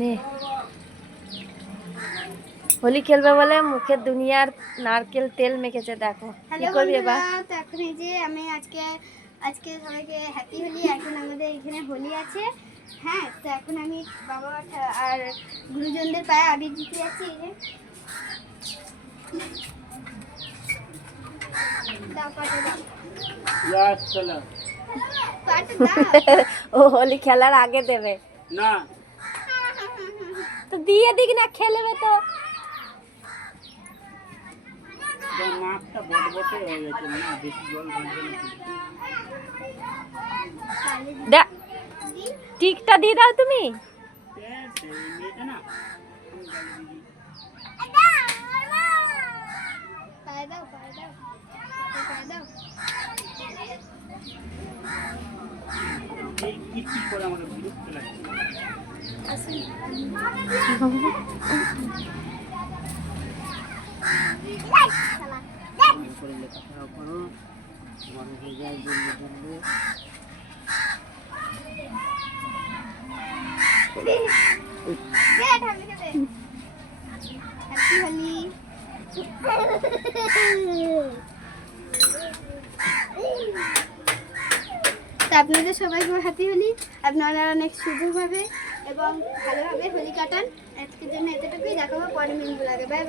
নে হোলি খেলবে বলে মুখে দুনিয়ার নারকেল তেল মেখেছে, দেখো কি করবি এবার। তো এখন এই যে আমি আজকে আজকে সবাইকে হ্যাপি হোলি। এখন আমাদের এখানে হোলি আছে। হ্যাঁ, তো এখন আমি বাবা আর গুরুজনদের পায়ে আবির দিতে যাচ্ছি। এই যে দাও পাটা দাও। পাটা দাও। ও হোলি খেলার আগে দেবে না, তো দিয়ে দিক না, খেলবে তো। মাছটা বটবটে হয়ে গেছে না, বেশি জল ঢালবে না। টিকটা দিয়ে দাও তুমি। মেয়েটা না পায়ে দাও, পায়ে দাও, পায়ে দাও। এই কিচকিচ করে আমাদের বিরক্ত লাগছে। করে লেখাপড়া করো, বড় হয়ে যায় জলদি জলদি। হ্যাপি হোলি। তো আপনাদের সবাইকে হ্যাপি হোলি। আপনারা অনেক শুভভাবে এবং ভালোভাবে হোলি কাটান। আজকের জন্য এতটুকুই, দেখাবো পরের দিনগুলো আগে। বাই।